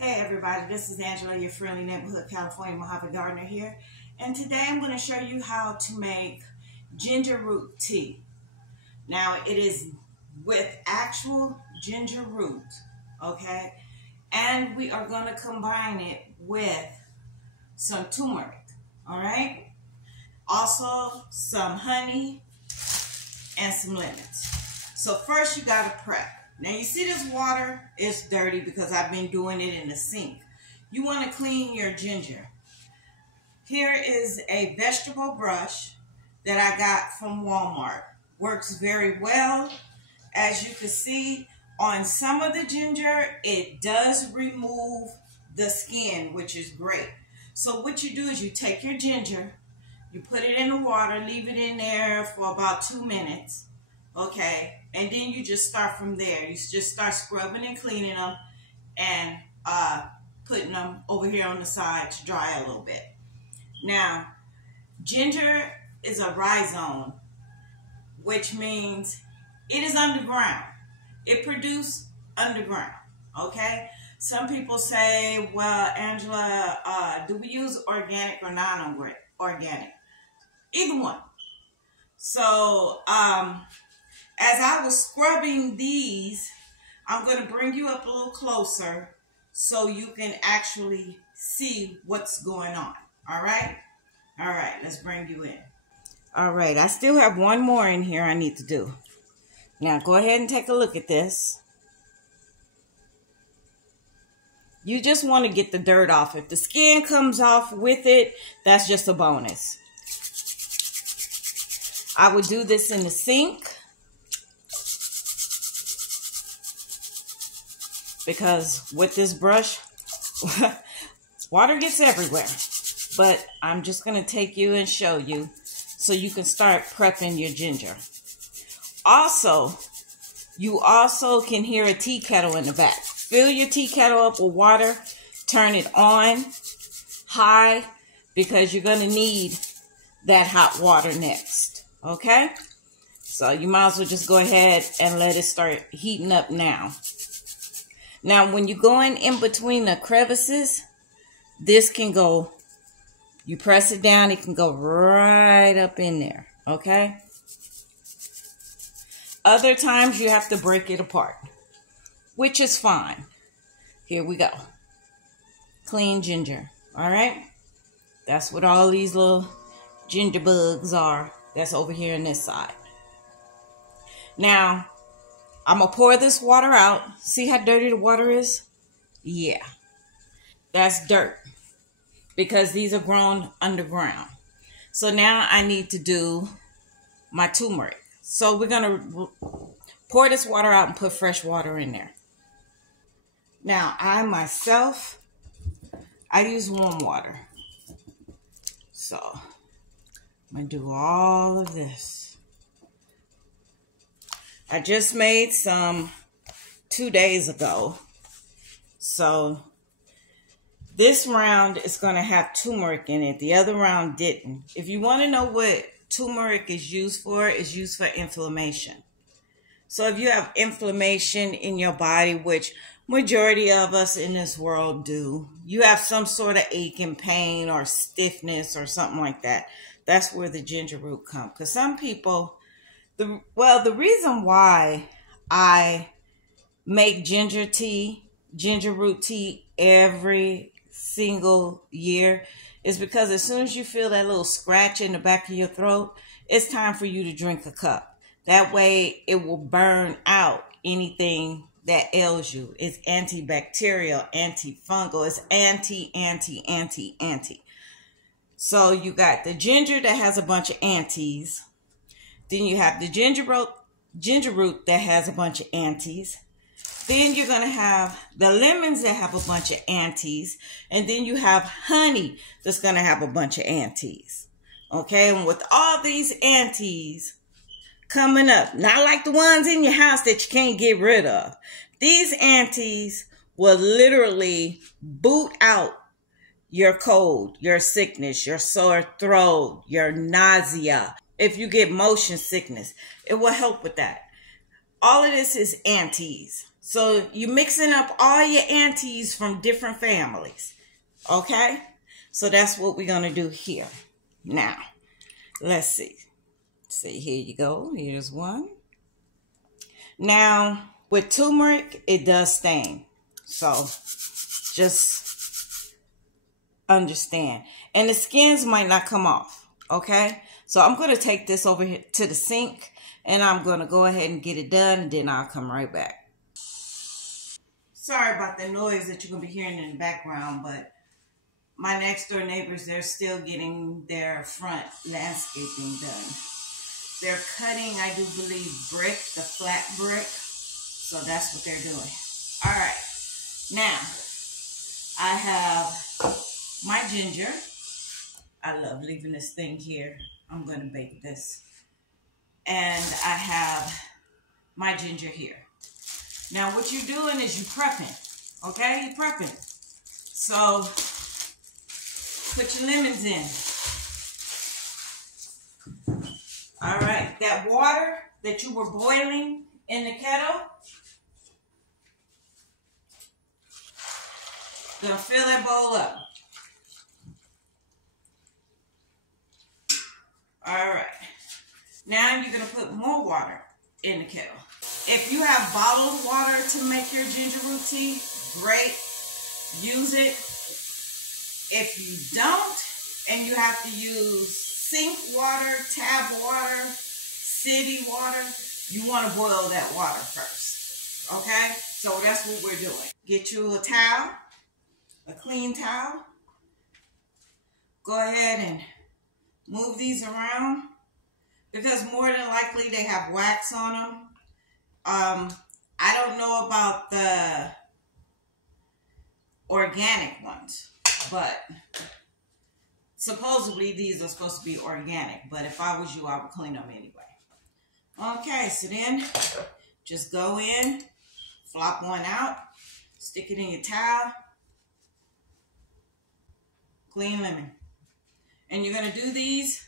Hey everybody, this is Angela, your friendly neighborhood California Mojave gardener here. And today I'm going to show you how to make ginger root tea. Now it is with actual ginger root, okay? And we are going to combine it with some turmeric, all right? Also some honey and some lemons. So first you got to prep. Now you see this water is dirty because I've been doing it in the sink. You want to clean your ginger. Here is a vegetable brush that I got from Walmart. Works very well. As you can see on some of the ginger, it does remove the skin, which is great. So what you do is you take your ginger, you put it in the water, leave it in there for about 2 minutes. Okay, and then you just start from there. You just start scrubbing and cleaning them and putting them over here on the side to dry a little bit. Now, ginger is a rhizome, which means it is underground. It produces underground, okay? Some people say, well, Angela, do we use organic or non-organic? Either one. So, as I was scrubbing these, I'm going to bring you up a little closer so you can actually see what's going on. All right? All right, let's bring you in. All right, I still have one more in here I need to do. Now, go ahead and take a look at this. You just want to get the dirt off. If the skin comes off with it, that's just a bonus. I would do this in the sink, because with this brush, water gets everywhere. But I'm just going to take you and show you so you can start prepping your ginger. Also, you also can hear a tea kettle in the back. Fill your tea kettle up with water. Turn it on high because you're going to need that hot water next. Okay? So you might as well just go ahead and let it start heating up now. Now, when you're going in between the crevices, this can go, you press it down, it can go right up in there, okay? Other times, you have to break it apart, which is fine. Here we go. Clean ginger, all right? That's what all these little ginger bugs are. That's over here on this side. Now, I'm going to pour this water out. See how dirty the water is? Yeah. That's dirt. Because these are grown underground. So now I need to do my turmeric. So we're going to pour this water out and put fresh water in there. Now, I use warm water. So, I'm going to do all of this. I just made some 2 days ago. So this round is going to have turmeric in it. The other round didn't. If you want to know what turmeric is used for, it's used for inflammation. So if you have inflammation in your body, which majority of us in this world do, you have some sort of ache and pain or stiffness or something like that. That's where the ginger root comes. Because some people... the reason why I make ginger root tea every single year is because as soon as you feel that little scratch in the back of your throat, it's time for you to drink a cup. That way it will burn out anything that ails you. It's antibacterial, antifungal, it's anti. So you got the ginger that has a bunch of antis. Then you have the ginger root that has a bunch of antis. Then you're going to have the lemons that have a bunch of antis. And then you have honey that's going to have a bunch of antis. Okay, and with all these antis coming up, not like the ones in your house that you can't get rid of. These antis will literally boot out your cold, your sickness, your sore throat, your nausea. If you get motion sickness, it will help with that. All of this is antis. So you're mixing up all your aunties from different families. Okay? So that's what we're going to do here. Now, let's see. See, here you go. Here's one. Now, with turmeric, it does stain. So, just understand. And the skins might not come off. Okay? So, I'm going to take this over here to the sink. And I'm going to go ahead and get it done. And then I'll come right back. Sorry about the noise that you're going to be hearing in the background. But my next door neighbors, they're still getting their front landscaping done. They're cutting, I do believe, brick, the flat brick. So that's what they're doing. All right. Now, I have my ginger. I love leaving this thing here. I'm going to bake this. And I have my ginger here. Now, what you're doing is you're prepping. Okay? You're prepping. So, put your lemons in. All right, that water that you were boiling in the kettle, gonna fill that bowl up. All right, now you're gonna put more water in the kettle. If you have bottled water to make your ginger root tea, great, use it. If you don't, and you have to use sink water, tap water, city water, you want to boil that water first. Okay? So that's what we're doing. Get you a towel, a clean towel. Go ahead and move these around because more than likely they have wax on them. I don't know about the organic ones, but supposedly these are supposed to be organic, but if I was you, I would clean them anyway. Okay, so then just go in, flop one out, stick it in your towel, clean lemon. And you're going to do these,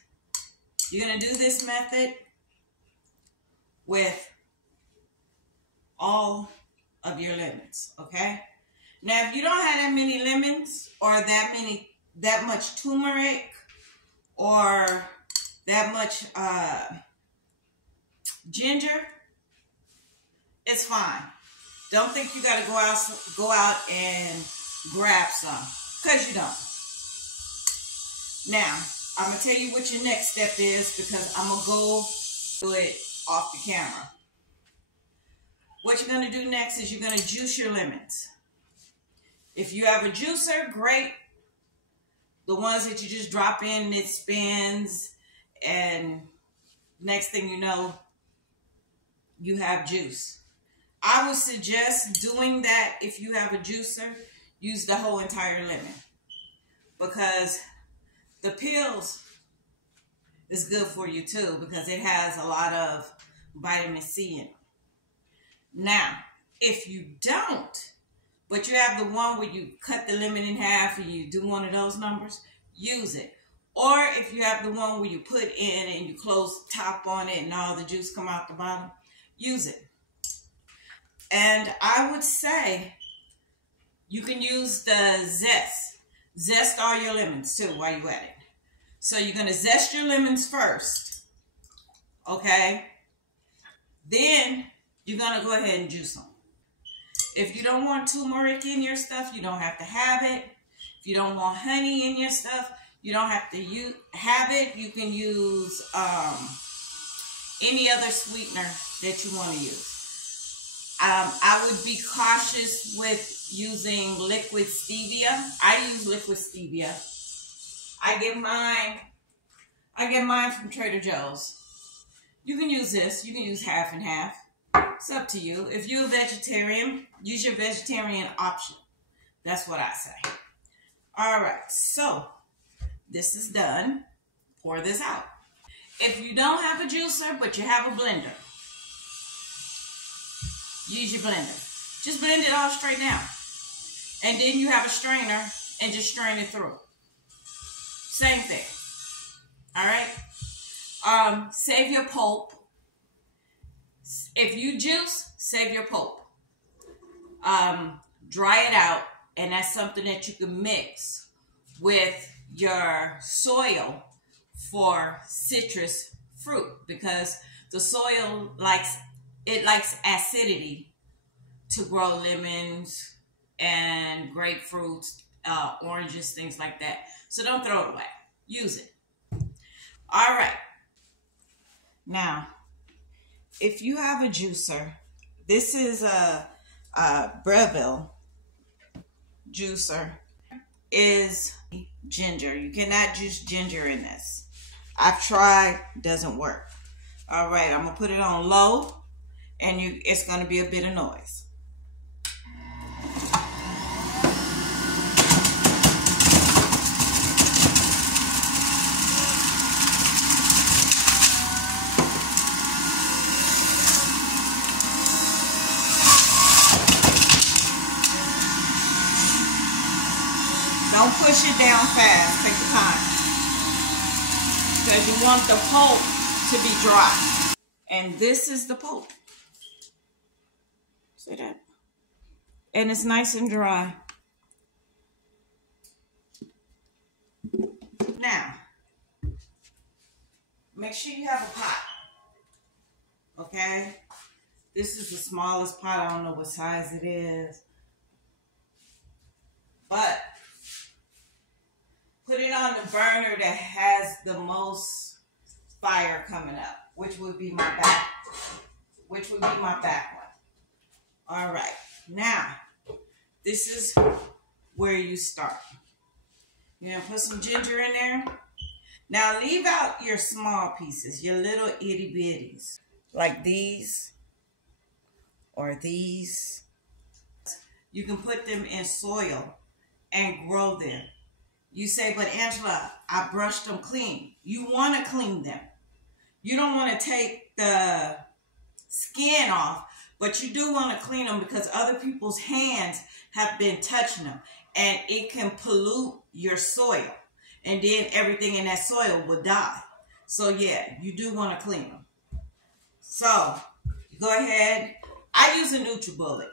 you're going to do this method with all of your lemons, okay? Now, if you don't have that many lemons or that much turmeric or that much ginger, it's fine. Don't think you got to go out and grab some, because you don't. Now, I'm going to tell you what your next step is, because I'm going to go do it off the camera. What you're going to do next is you're going to juice your lemons. If you have a juicer, great. The ones that you just drop in, it spins, and next thing you know, you have juice. I would suggest doing that if you have a juicer. Use the whole entire lemon, because the peels is good for you too, because it has a lot of vitamin C in it. Now, if you don't, but you have the one where you cut the lemon in half and you do one of those numbers, use it. Or if you have the one where you put in and you close the top on it and all the juice come out the bottom, use it. And I would say you can use the zest. Zest all your lemons too while you're at it. So you're going to zest your lemons first. Okay? Then you're going to go ahead and juice them. If you don't want turmeric in your stuff, you don't have to have it. If you don't want honey in your stuff, you don't have to have it. You can use any other sweetener that you want to use. I would be cautious with using liquid stevia. I use liquid stevia. I get mine from Trader Joe's. You can use this. You can use half and half. It's up to you. If you're a vegetarian, use your vegetarian option. That's what I say. All right, so this is done. Pour this out. If you don't have a juicer, but you have a blender, use your blender. Just blend it all straight down. And then you have a strainer and just strain it through. Same thing. All right? Save your pulp. If you juice, save your pulp. dry it out, and that's something that you can mix with your soil for citrus fruit, because the soil likes acidity to grow lemons and grapefruits, oranges, things like that. So don't throw it away. Use it. All right. Now, if you have a juicer, this is a Breville juicer, is ginger. You cannot juice ginger in this. I've tried, doesn't work. All right, I'm gonna put it on low, and it's gonna be a bit of noise. Don't push it down fast. Take your time, because you want the pulp to be dry. And this is the pulp. See that? And it's nice and dry. Now, make sure you have a pot. Okay? This is the smallest pot. I don't know what size it is. But put it on the burner that has the most fire coming up, which would be my back one. All right, now this is where you start. You're gonna put some ginger in there. Now leave out your small pieces, your little itty bitties, like these or these. You can put them in soil and grow them. You say, but Angela, I brushed them clean. You want to clean them. You don't want to take the skin off, but you do want to clean them, because other people's hands have been touching them, and it can pollute your soil, and then everything in that soil will die. So yeah, you do want to clean them. So go ahead. I use a NutriBullet.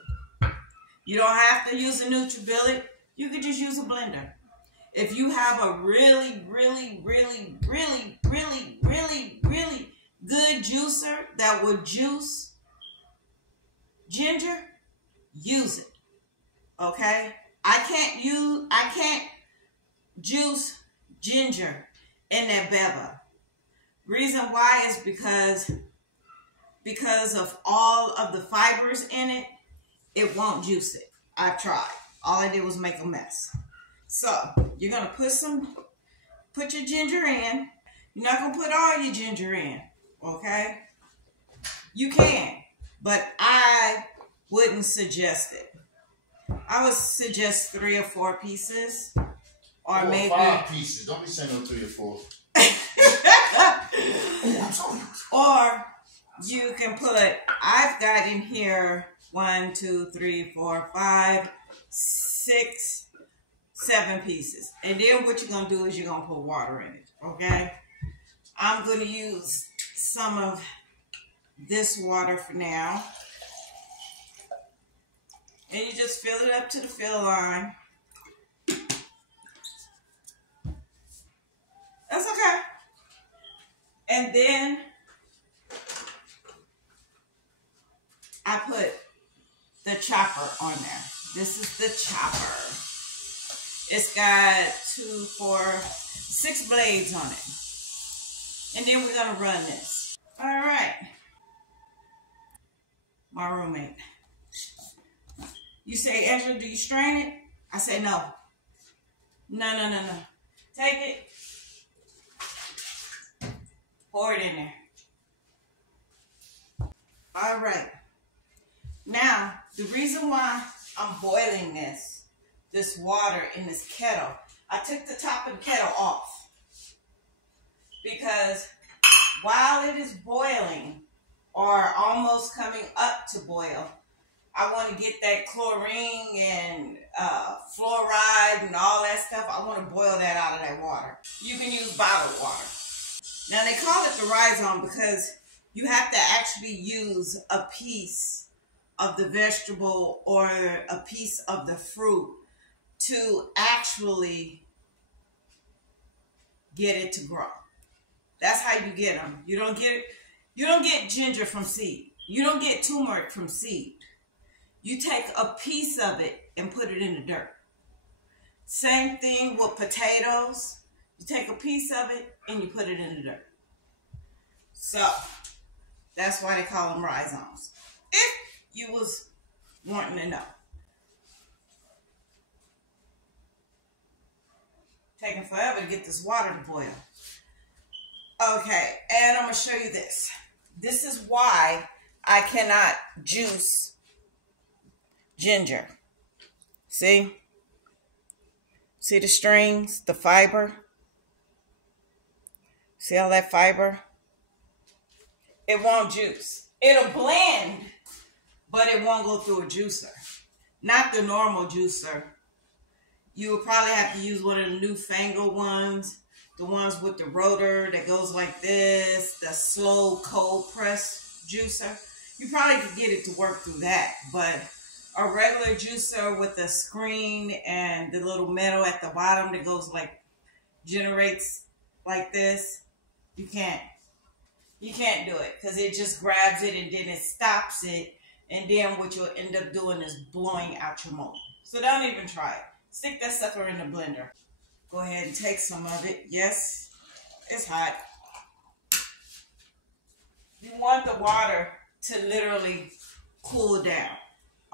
You don't have to use a NutriBullet. You could just use a blender. If you have a really, really, really, really, really, really, really good juicer that would juice ginger, use it. Okay? I can't juice ginger in that beba. Reason why is because of all of the fibers in it, it won't juice it. I've tried. All I did was make a mess. So you're gonna put your ginger in. You're not gonna put all your ginger in, okay? You can, but I wouldn't suggest it. I would suggest 3 or 4 pieces, or maybe 5 pieces. Don't be saying no 3 or 4. Or you can put. I've got in here 1, 2, 3, 4, 5, 6, 7 pieces. And then what you're going to do is you're going to put water in it, okay? I'm going to use some of this water for now. And you just fill it up to the fill line. That's okay. And then I put the chopper on there. This is the chopper. It's got 2, 4, 6 blades on it. And then we're going to run this. All right. My roommate. You say, Angela, do you strain it? I say, no. No. Take it. Pour it in there. All right. Now, the reason why I'm boiling this water in this kettle, I took the top of the kettle off, because while it is boiling or almost coming up to boil, I want to get that chlorine and fluoride and all that stuff. I want to boil that out of that water. You can use bottled water. Now, they call it the rhizome because you have to actually use a piece of the vegetable or a piece of the fruit to actually get it to grow. That's how you get them. You don't get ginger from seed. You don't get turmeric from seed. You take a piece of it and put it in the dirt. Same thing with potatoes. You take a piece of it and you put it in the dirt. So that's why they call them rhizomes. If you was wanting to know. Taking forever to get this water to boil. Okay, and I'm going to show you this. This is why I cannot juice ginger. See? See the strings, the fiber? See all that fiber? It won't juice. It'll blend, but it won't go through a juicer. Not the normal juicer. You would probably have to use one of the newfangled ones. The ones with the rotor that goes like this. The slow cold press juicer. You probably could get it to work through that. But a regular juicer with a screen and the little metal at the bottom that goes like, generates like this. You can't do it because it just grabs it and then it stops it. And then what you'll end up doing is blowing out your mold. So don't even try it. Stick that sucker in the blender. Go ahead and take some of it. Yes, it's hot. You want the water to literally cool down,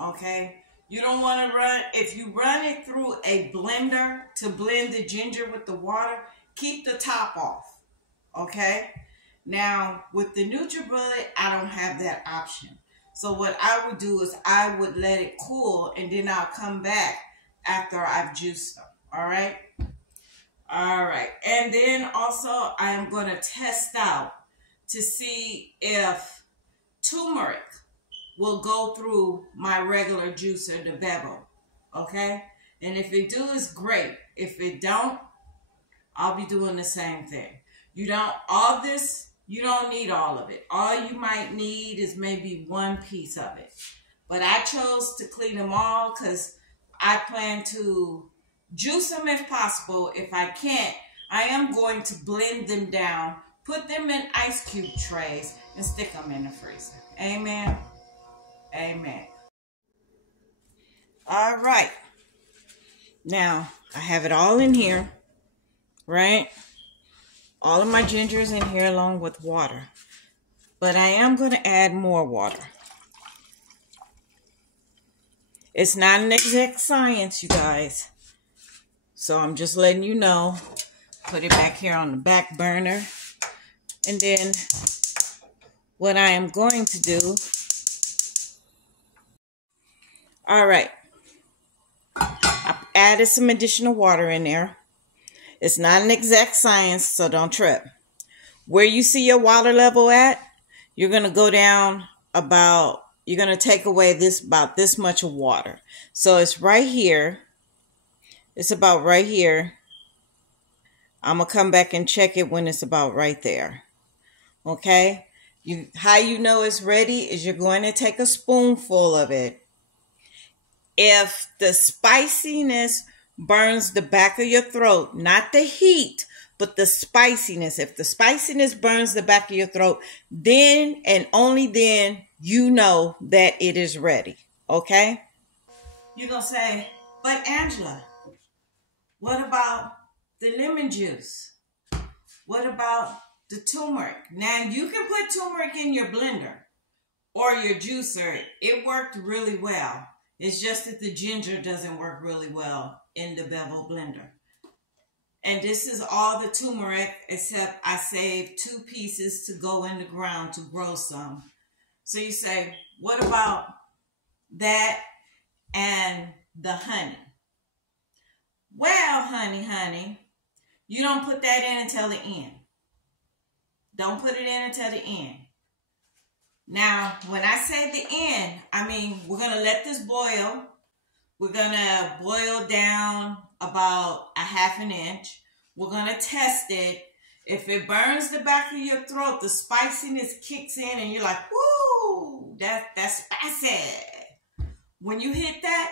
okay? You don't want to run, if you run it through a blender to blend the ginger with the water, keep the top off, okay? Now, with the NutriBullet, I don't have that option. So what I would do is I would let it cool and then I'll come back after I've juiced them, all right? All right, and then also I am going to test out to see if turmeric will go through my regular juicer, the Bevel, okay? And if it do, it's great. If it don't, I'll be doing the same thing. You don't need all of it. All you might need is maybe one piece of it. But I chose to clean them all because I plan to juice them if possible. If I can't, I am going to blend them down, put them in ice cube trays, and stick them in the freezer. Amen. Amen. All right. Now, I have it all in here, right? All of my ginger is in here along with water. But I am going to add more water. It's not an exact science, you guys. So I'm just letting you know. Put it back here on the back burner. And then what I am going to do. All right. I added some additional water in there. It's not an exact science, so don't trip. Where you see your water level at, you're going to go down about, you're going to take away about this much of water. So it's right here. It's about right here. I'm going to come back and check it when it's about right there. Okay? How you know it's ready is you're going to take a spoonful of it. If the spiciness burns the back of your throat, not the heat, but the spiciness. If the spiciness burns the back of your throat, then and only then you know that it is ready. Okay? You're going to say, but Angela, what about the lemon juice? What about the turmeric? Now, you can put turmeric in your blender or your juicer. It worked really well. It's just that the ginger doesn't work really well in the Bevel blender. And this is all the turmeric, except I saved 2 pieces to go in the ground to grow some. So you say, what about that and the honey? Well, honey, you don't put that in until the end. Don't put it in until the end. Now, when I say the end, I mean, we're going to let this boil. We're going to boil down about a ½ an inch. We're going to test it. If it burns the back of your throat, the spiciness kicks in and you're like, woo, that's spicy. When you hit that,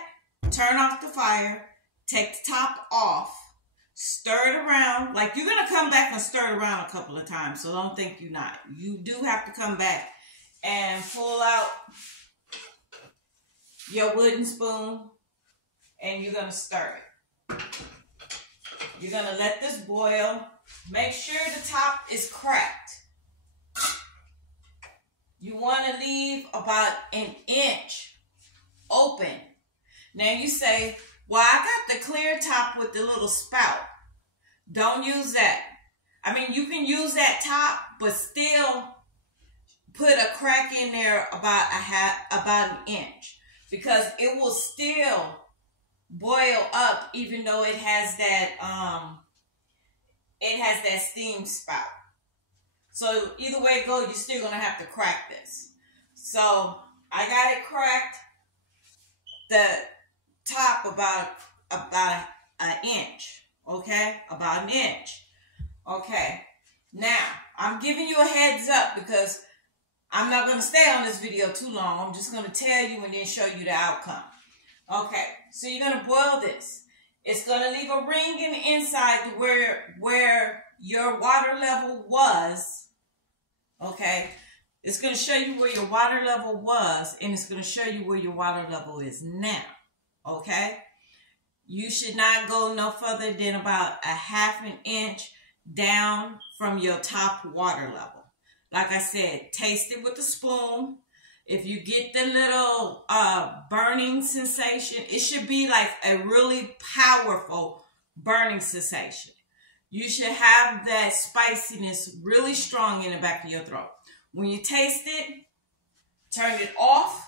turn off the fire, take the top off, stir it around. Like, you're going to come back and stir it around a couple of times, so don't think you're not. You do have to come back and pull out your wooden spoon, and you're going to stir it. You're going to let this boil. Make sure the top is cracked. You want to leave about an inch open. Now you say, well, I got the clear top with the little spout. Don't use that. I mean, you can use that top, but still put a crack in there about an inch, because it will still boil up even though it has that steam spout. So either way it goes, you're still going to have to crack this. So I got it cracked, the top about an inch, okay? About an inch. Okay. Now, I'm giving you a heads up because I'm not going to stay on this video too long. I'm just going to tell you and then show you the outcome. Okay. So you're going to boil this. It's going to leave a ring in the inside to where your water level was. Okay, it's going to show you where your water level was, and it's going to show you where your water level is now. Okay, you should not go no further than about a half an inch down from your top water level. Like I said, taste it with a spoon. If you get the little burning sensation, it should be like a really powerful burning sensation. You should have that spiciness really strong in the back of your throat. When you taste it, turn it off,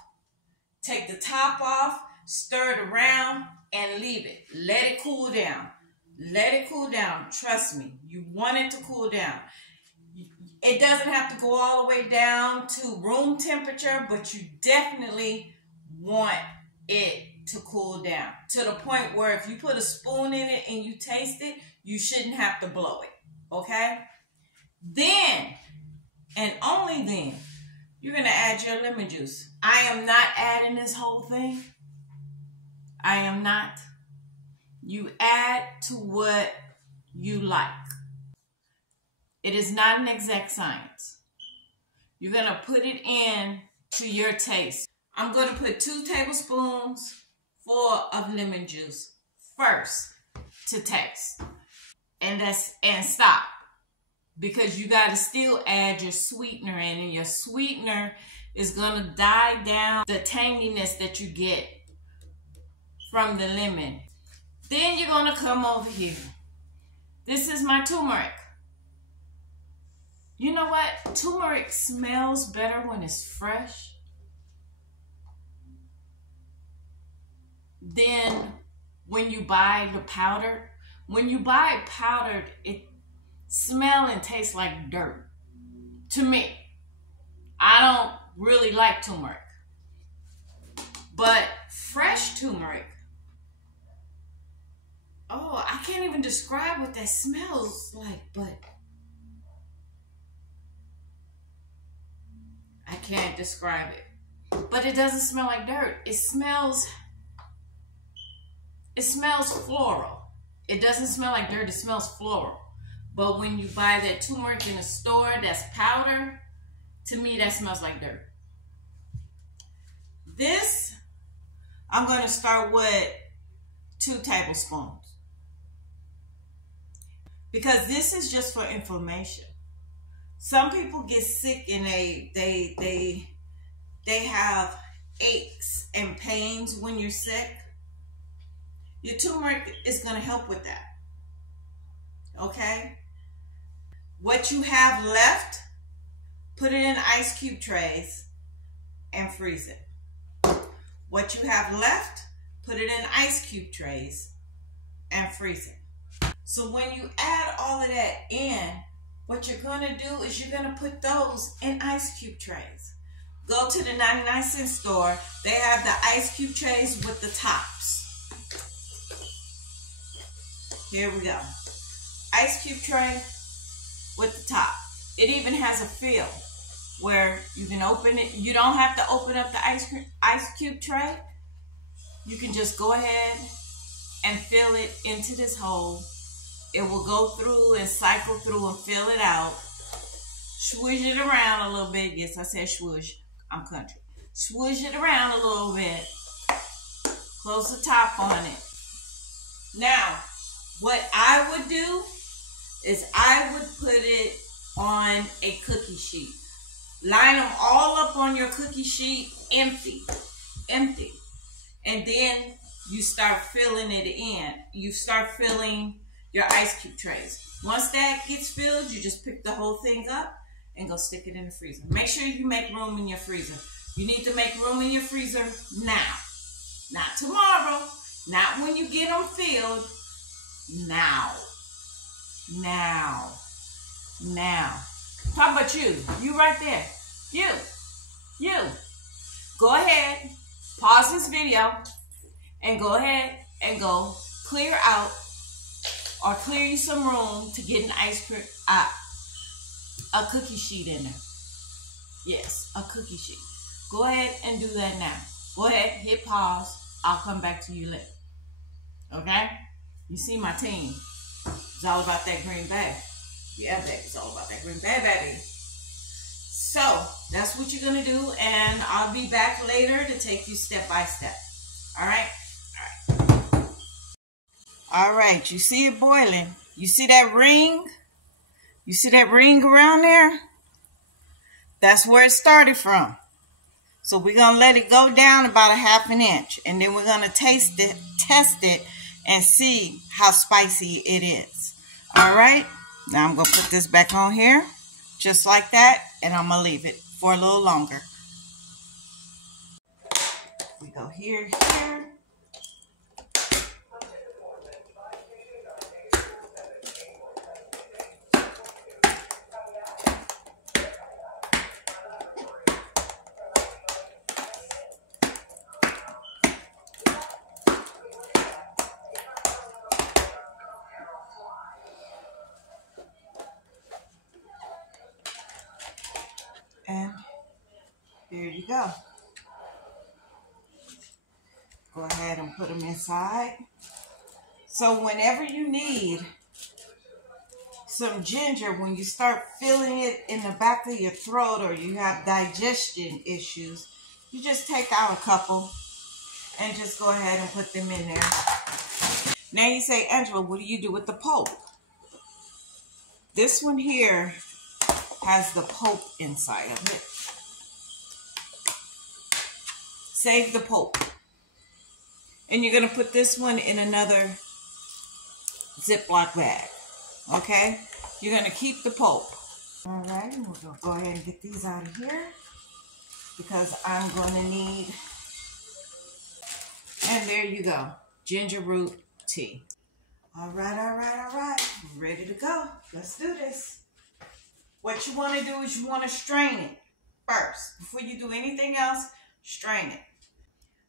take the top off, stir it around, and leave it. Let it cool down. Let it cool down. Trust me, you want it to cool down. It doesn't have to go all the way down to room temperature, but you definitely want it to cool down to the point where if you put a spoon in it and you taste it, you shouldn't have to blow it, okay? Then, and only then, you're going to add your lemon juice. I am not adding this whole thing. I am not. You add to what you like. It is not an exact science. You're going to put it in to your taste. I'm going to put 2 tablespoons full of lemon juice first to taste. And stop. Because you got to still add your sweetener in. And your sweetener is going to die down the tanginess that you get from the lemon. Then you're going to come over here. This is my turmeric. You know what? Turmeric smells better when it's fresh than when you buy the powder. When you buy it powdered, it smells and tastes like dirt. To me, I don't really like turmeric. But fresh turmeric, oh, I can't even describe what that smells like, but I can't describe it. But it doesn't smell like dirt. It smells floral. It doesn't smell like dirt. It smells floral. But when you buy that turmeric in the store that's powder, to me that smells like dirt. This, I'm going to start with 2 tablespoons. Because this is just for inflammation. Some people get sick and they have aches and pains when you're sick. Your turmeric is going to help with that. Okay? What you have left, put it in ice cube trays and freeze it. What you have left, put it in ice cube trays and freeze it. So when you add all of that in, what you're going to do is you're going to put those in ice cube trays. Go to the 99-cent store. They have the ice cube trays with the tops. Here we go. Ice cube tray with the top. It even has a feel where you can open it. You don't have to open up the ice cube tray. you can just go ahead and fill it into this hole. It will go through and cycle through and fill it out. Swoosh it around a little bit. Yes, I said swoosh. I'm country. Swoosh it around a little bit. Close the top on it. Now, what I would do is I would put it on a cookie sheet. Line them all up on your cookie sheet, empty. And then you start filling it in. You start filling your ice cube trays. Once that gets filled, you just pick the whole thing up and go stick it in the freezer. Make sure you make room in your freezer. You need to make room in your freezer now. Not tomorrow. Not when you get them filled. Now. How about you? You right there. You. Go ahead. Pause this video and go ahead and go clear out or clear you some room to get an a cookie sheet in there. Yes, a cookie sheet. Go ahead and do that now. Go ahead, hit pause. I'll come back to you later. Okay? You see my team. It's all about that green bag. Yeah, baby, it's all about that green bag, baby. So, that's what you're going to do, and I'll be back later to take you step by step. All right? All right, you see it boiling. You see that ring? You see that ring around there? That's where it started from. So we're going to let it go down about a ½ inch, and then we're going to test it, and see how spicy it is. All right? Now I'm going to put this back on here, just like that, and I'm going to leave it for a little longer. We go here. And there you go. Go ahead and put them inside. So whenever you need some ginger, when you start feeling it in the back of your throat or you have digestion issues, you just take out a couple and just go ahead and put them in there. Now you say, Angela, what do you do with the pulp? This one here has the pulp inside of it. Save the pulp. And you're going to put this one in another Ziploc bag. Okay? You're going to keep the pulp. All right, and we're going to go ahead and get these out of here because I'm going to need, and there you go, ginger root tea. All right. We're ready to go. Let's do this. What you want to do is you want to strain it first. Before you do anything else, strain it.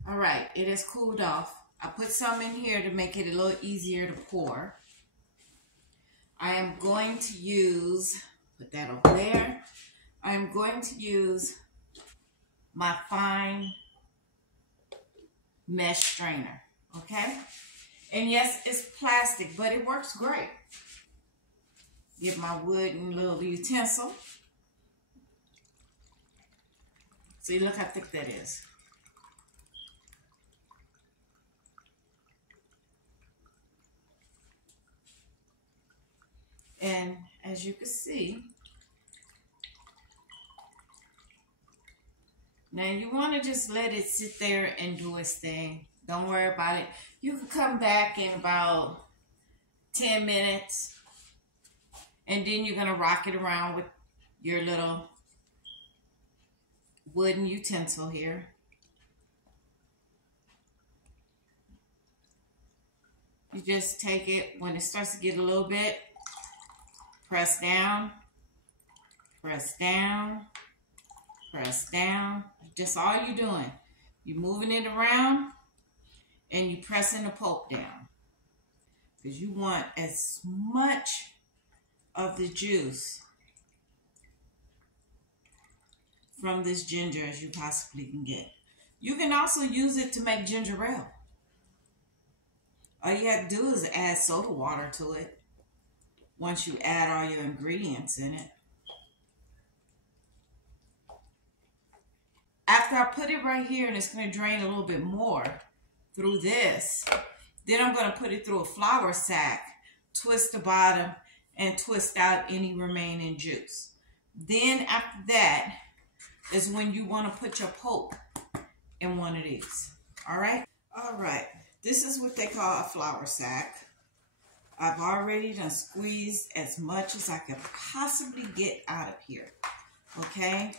All right, it has cooled off. I put some in here to make it a little easier to pour. I am going to use, put that over there. I'm going to use my fine mesh strainer, okay? And yes, it's plastic, but it works great. Get my wooden little utensil. See, look how thick that is. And as you can see, now you want to just let it sit there and do its thing. Don't worry about it. You can come back in about 10 minutes. And then you're going to rock it around with your little wooden utensil here. You just take it when it starts to get a little bit, press down, press down, press down. Just all you're doing. You're moving it around and you're pressing the pulp down. Because you want as much of the juice from this ginger as you possibly can get. You can also use it to make ginger ale. All you have to do is add soda water to it once you add all your ingredients in it. After I put it right here, and it's going to drain a little bit more through this, then I'm going to put it through a flour sack, twist the bottom, and twist out any remaining juice. Then after that is when you want to put your pulp in one of these. All right? All right. This is what they call a flour sack. I've already done squeezed as much as I could possibly get out of here. Okay?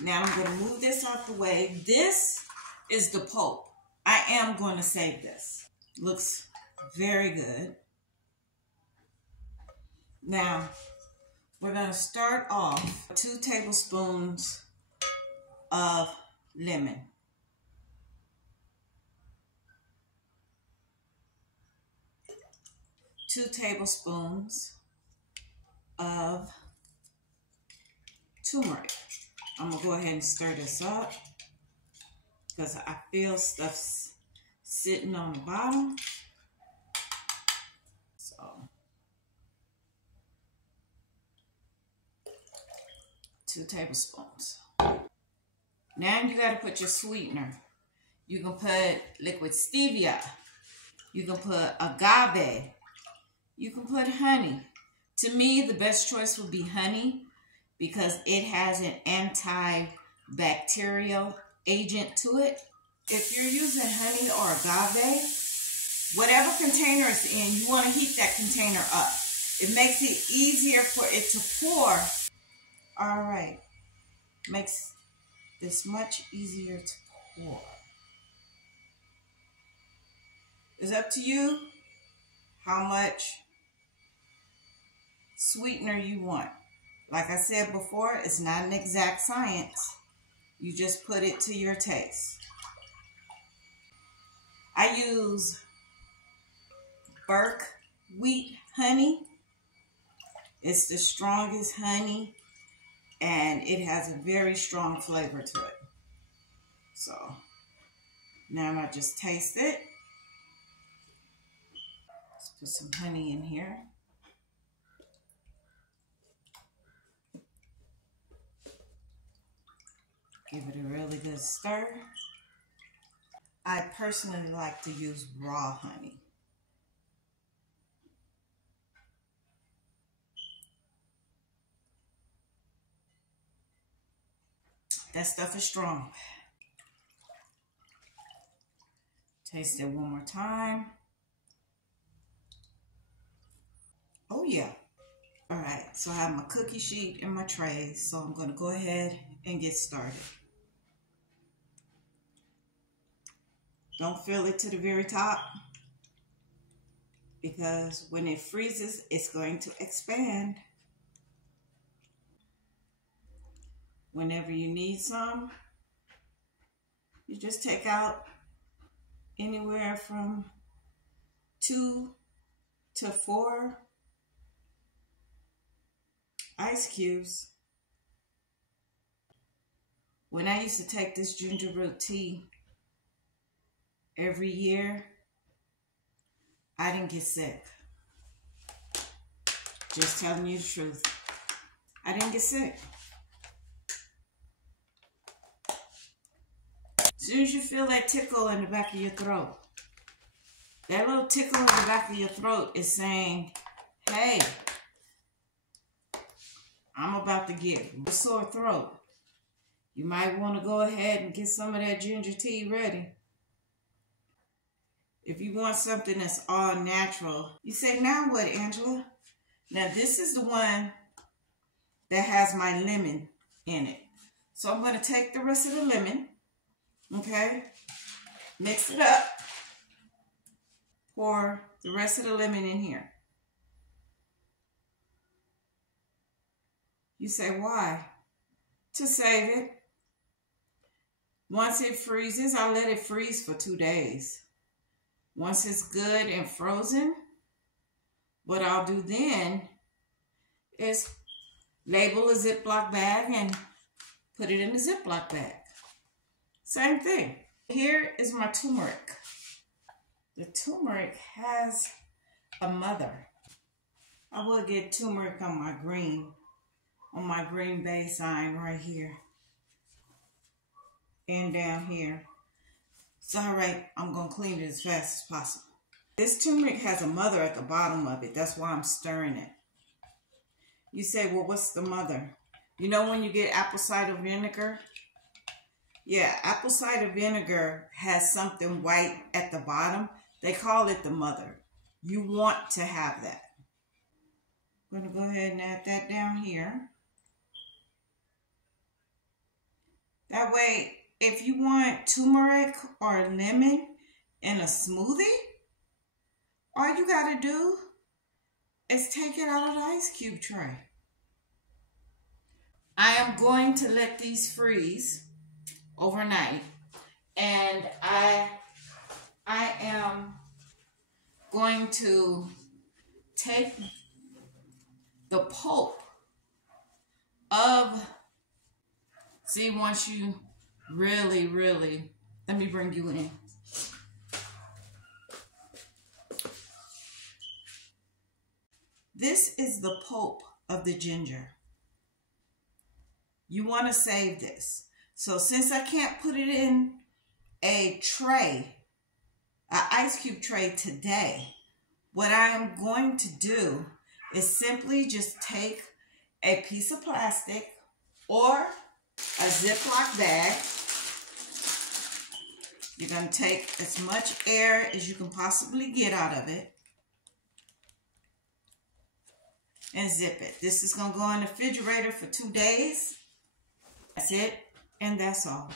Now I'm going to move this out the way. This is the pulp. I am going to save this. Looks very good. Now, we're going to start off with 2 tablespoons of lemon. Two tablespoons of turmeric. I'm going to go ahead and stir this up because I feel stuff's sitting on the bottom. So, 2 tablespoons. Now you got to put your sweetener. You can put liquid stevia. You can put agave. You can put honey. To me, the best choice would be honey because it has an antibacterial agent to it. If you're using honey or agave, whatever container it's in, you want to heat that container up. It makes it easier for it to pour. All right. Makes this much easier to pour. It's up to you how much sweetener you want. Like I said before, it's not an exact science. You just put it to your taste. I use buckwheat honey. It's the strongest honey and it has a very strong flavor to it. So now I just taste it. Let's put some honey in here. Give it a really good stir. I personally like to use raw honey. That stuff is strong. Taste it one more time. Oh yeah. All right, so I have my cookie sheet and my tray, so I'm going to go ahead and get started. Don't fill it to the very top because when it freezes, it's going to expand. Whenever you need some, you just take out anywhere from 2 to 4 ice cubes. When I used to take this ginger root tea every year, I didn't get sick. Just telling you the truth. I didn't get sick. As soon as you feel that tickle in the back of your throat, that little tickle in the back of your throat is saying, hey, I'm about to get a sore throat. You might want to go ahead and get some of that ginger tea ready. If you want something that's all natural, you say, now what, Angela? Now this is the one that has my lemon in it. So I'm going to take the rest of the lemon, okay, mix it up, pour the rest of the lemon in here. You say, why? To save it. Once it freezes, I let it freeze for 2 days. Once it's good and frozen, what I'll do then is label a Ziploc bag and put it in the Ziploc bag. Same thing. Here is my turmeric. the turmeric has a mother. I will get turmeric on my green bay sign right here and down here. It's all right. I'm going to clean it as fast as possible. This turmeric has a mother at the bottom of it. That's why I'm stirring it. You say, well, what's the mother? You know when you get apple cider vinegar? Yeah, apple cider vinegar has something white at the bottom. They call it the mother. You want to have that. I'm going to go ahead and add that down here. That way, if you want turmeric or lemon in a smoothie, all you got to do is take it out of the ice cube tray. I am going to let these freeze overnight, and I am going to take the pulp of, see, once you really, let me bring you in. This is the pulp of the ginger. You want to save this. So since I can't put it in a tray, an ice cube tray today, what I am going to do is simply just take a piece of plastic or a Ziploc bag. You're going to take as much air as you can possibly get out of it and zip it. This is going to go in the refrigerator for 2 days. That's it, and that's all.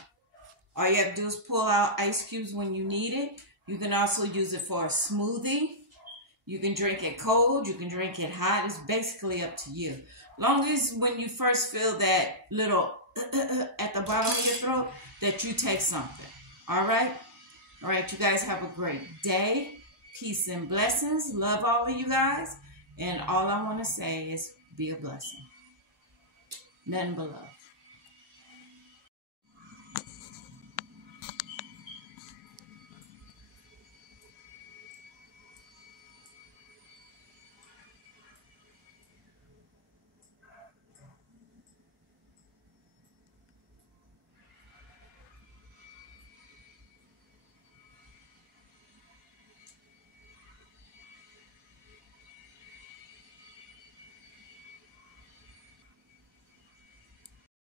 All you have to do is pull out ice cubes when you need it. You can also use it for a smoothie. You can drink it cold. You can drink it hot. It's basically up to you. Long as when you first feel that little at the bottom of your throat, that you take something. All right? All right, you guys have a great day. Peace and blessings. Love all of you guys. And all I want to say is be a blessing. Nothing but love.